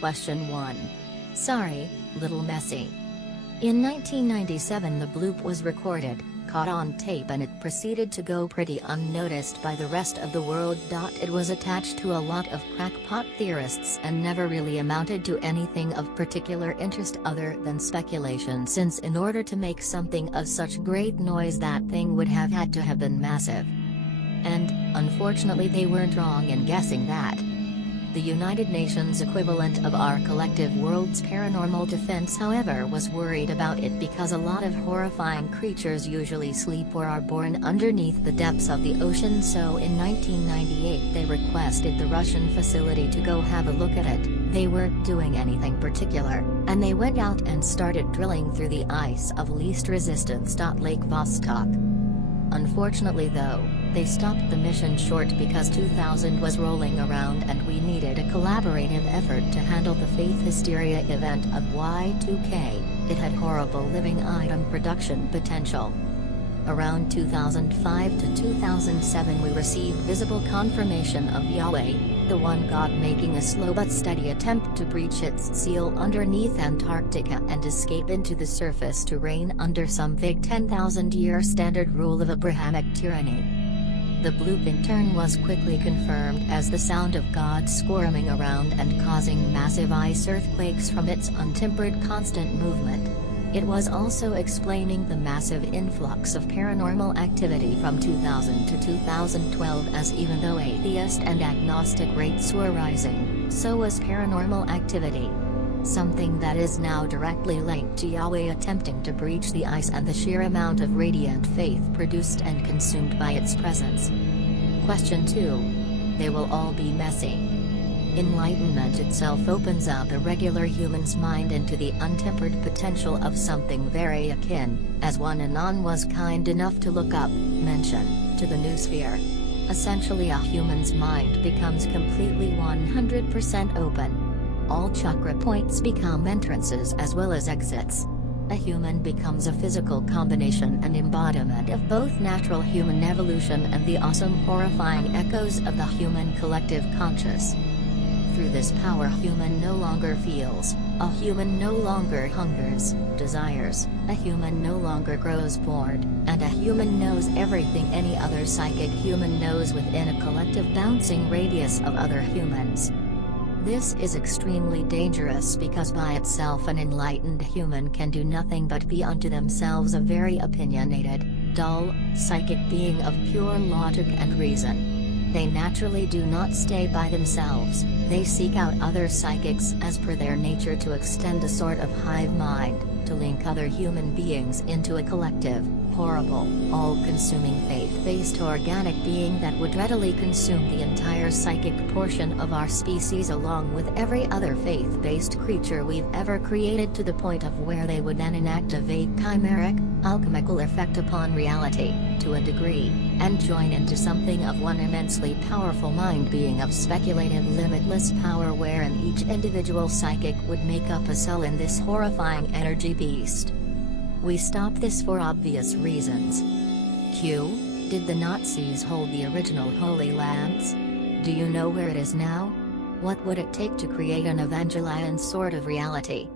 Question 1. Sorry, little messy. In 1997 the bloop was recorded, caught on tape, and it proceeded to go pretty unnoticed by the rest of the world. It was attached to a lot of crackpot theorists and never really amounted to anything of particular interest other than speculation, since in order to make something of such great noise that thing would have had to have been massive. And, unfortunately, they weren't wrong in guessing that. The United Nations equivalent of our collective world's paranormal defense, however, was worried about it because a lot of horrifying creatures usually sleep or are born underneath the depths of the ocean, so in 1998 they requested the Russian facility to go have a look at it. They weren't doing anything particular, and they went out and started drilling through the ice of least resistance. Lake Vostok. Unfortunately though, they stopped the mission short because 2000 was rolling around and we needed a collaborative effort to handle the faith hysteria event of Y2K. It had horrible living item production potential. Around 2005 to 2007 we received visible confirmation of Yahweh, the one God, making a slow but steady attempt to breach its seal underneath Antarctica and escape into the surface to reign under some vague 10,000-year standard rule of Abrahamic tyranny. The bloop in turn was quickly confirmed as the sound of God squirming around and causing massive ice earthquakes from its untempered constant movement. It was also explaining the massive influx of paranormal activity from 2000 to 2012, as even though atheist and agnostic rates were rising, so was paranormal activity. Something that is now directly linked to Yahweh attempting to breach the ice and the sheer amount of radiant faith produced and consumed by its presence. Question 2. They will all be messy. Enlightenment itself opens up a regular human's mind into the untempered potential of something very akin, as one Anon was kind enough to look up, mention, to the new sphere. Essentially a human's mind becomes completely 100% open. All chakra points become entrances as well as exits. A human becomes a physical combination and embodiment of both natural human evolution and the awesome horrifying echoes of the human collective conscious. Through this power, human no longer feels, a human no longer hungers, desires, a human no longer grows bored, and a human knows everything any other psychic human knows within a collective bouncing radius of other humans. This is extremely dangerous because by itself an enlightened human can do nothing but be unto themselves a very opinionated, dull, psychic being of pure logic and reason. They naturally do not stay by themselves, they seek out other psychics as per their nature to extend a sort of hive mind, to link other human beings into a collective, horrible, all-consuming faith-based organic being that would readily consume the entire psychic portion of our species along with every other faith-based creature we've ever created, to the point of where they would then enact a vague chimeric, alchemical effect upon reality, to a degree, and join into something of one immensely powerful mind being of speculative limitless power, wherein each individual psychic would make up a cell in this horrifying energy beast. We stop this for obvious reasons. Q. Did the Nazis hold the original Holy Lands? Do you know where it is now? What would it take to create an Evangelion sort of reality?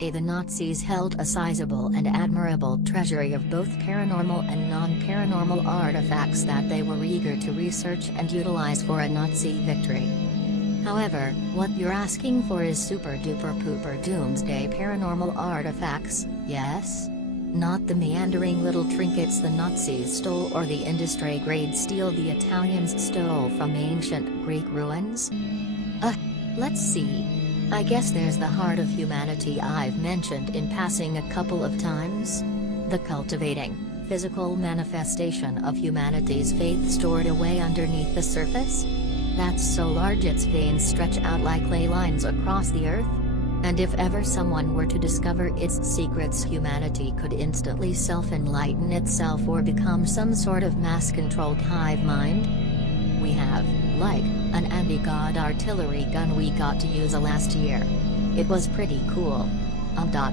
A. The Nazis held a sizable and admirable treasury of both paranormal and non-paranormal artifacts that they were eager to research and utilize for a Nazi victory. However, what you're asking for is super-duper pooper doomsday paranormal artifacts, yes? Not the meandering little trinkets the Nazis stole or the industry-grade steel the Italians stole from ancient Greek ruins? Let's see. I guess there's the heart of humanity I've mentioned in passing a couple of times. The cultivating, physical manifestation of humanity's faith stored away underneath the surface? That's so large its veins stretch out like ley lines across the earth? And if ever someone were to discover its secrets, humanity could instantly self-enlighten itself or become some sort of mass-controlled hive mind? We have, like, an anti-god artillery gun we got to use last year. It was pretty cool.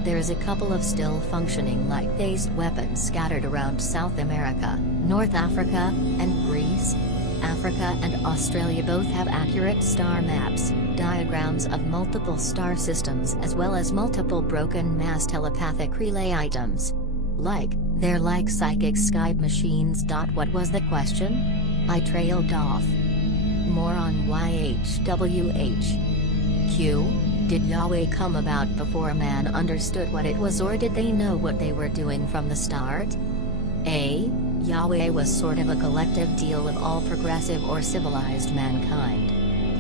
There's a couple of still functioning light-based weapons scattered around South America, North Africa, and Greece. Africa and Australia both have accurate star maps, diagrams of multiple star systems as well as multiple broken mass telepathic relay items. They're like psychic Skype machines. What was the question? I trailed off. More on YHWH. Q. Did Yahweh come about before man understood what it was, or did they know what they were doing from the start? A. Yahweh was sort of a collective deal of all progressive or civilized mankind.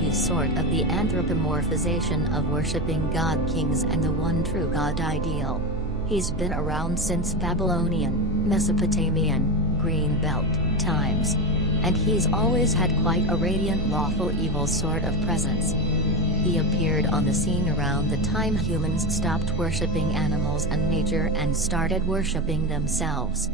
He's sort of the anthropomorphization of worshipping God kings and the one true God ideal. He's been around since Babylonian, Mesopotamian, Green Belt times. And he's always had quite a radiant lawful evil sort of presence. He appeared on the scene around the time humans stopped worshipping animals and nature and started worshipping themselves.